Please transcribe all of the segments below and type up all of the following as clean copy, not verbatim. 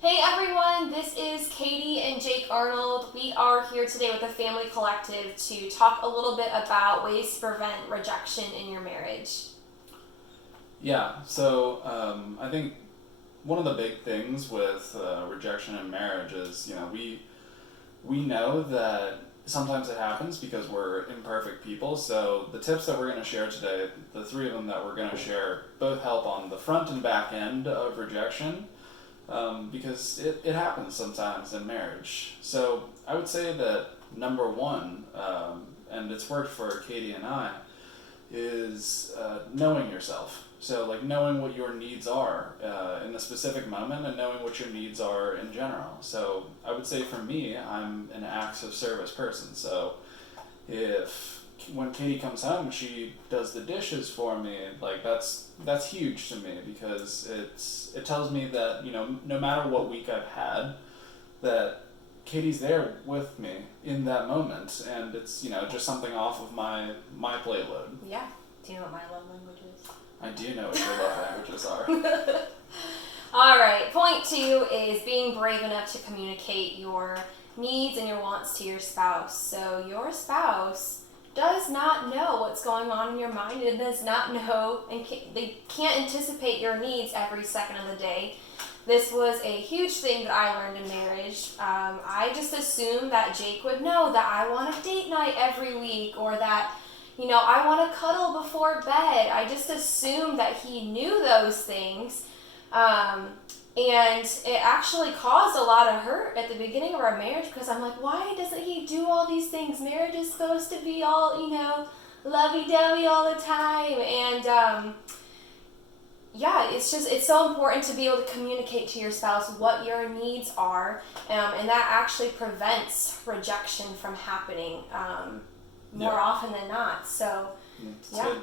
Hey everyone, this is Katie and Jake Arnold. We are here today with the Family Collective to talk a little bit about ways to prevent rejection in your marriage. I think one of the big things with rejection in marriage is, we know that sometimes it happens because we're imperfect people. So the tips that we're going to share today, the three of them that we're going to share, both help on the front and back end of rejection, because it happens sometimes in marriage. So I would say that number one, and it's worked for Katie and I, is knowing yourself. So, like, knowing what your needs are in the specific moment and knowing what your needs are in general. So, I would say for me, I'm an acts of service person. So, if when Katie comes home, she does the dishes for me, like, that's huge to me because it tells me that, no matter what week I've had, that Katie's there with me in that moment, and it's just something off of my plate load. Yeah. Do you know what my love language is? I do know what your love languages are. All right. Point two is being brave enough to communicate your needs and your wants to your spouse. So your spouse does not know what's going on in your mind and does not know, and they can't anticipate your needs every second of the day. This was a huge thing that I learned in marriage. I just assumed that Jake would know that I want a date night every week, or that, I want to cuddle before bed. I just assumed that he knew those things. And it actually caused a lot of hurt at the beginning of our marriage because I'm like, why doesn't he do all these things? Marriage is supposed to be all, lovey-dovey all the time. And it's so important to be able to communicate to your spouse what your needs are, and that actually prevents rejection from happening more often than not. So, That's good.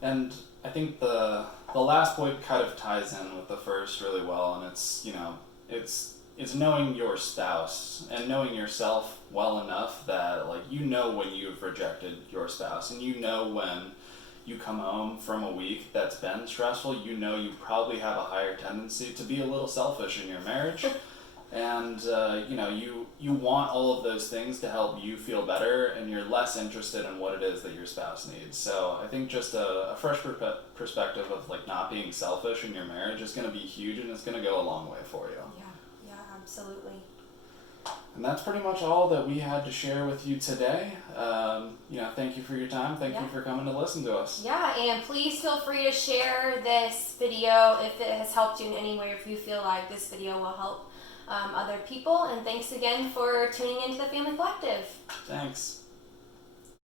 And I think the last point kind of ties in with the first really well, and it's knowing your spouse and knowing yourself well enough that, like, when you've rejected your spouse, and when you come home from a week that's been stressful, you probably have a higher tendency to be a little selfish in your marriage. And you want all of those things to help you feel better, and you're less interested in what it is that your spouse needs. So I think just a fresh perspective of, like, not being selfish in your marriage is going to be huge, and it's going to go a long way for you. yeah, absolutely. And that's pretty much all that we had to share with you today. Thank you for your time. Thank you for coming to listen to us. Yeah, and please feel free to share this video if it has helped you in any way, or if you feel like this video will help other people. And thanks again for tuning into the Family Collective. Thanks.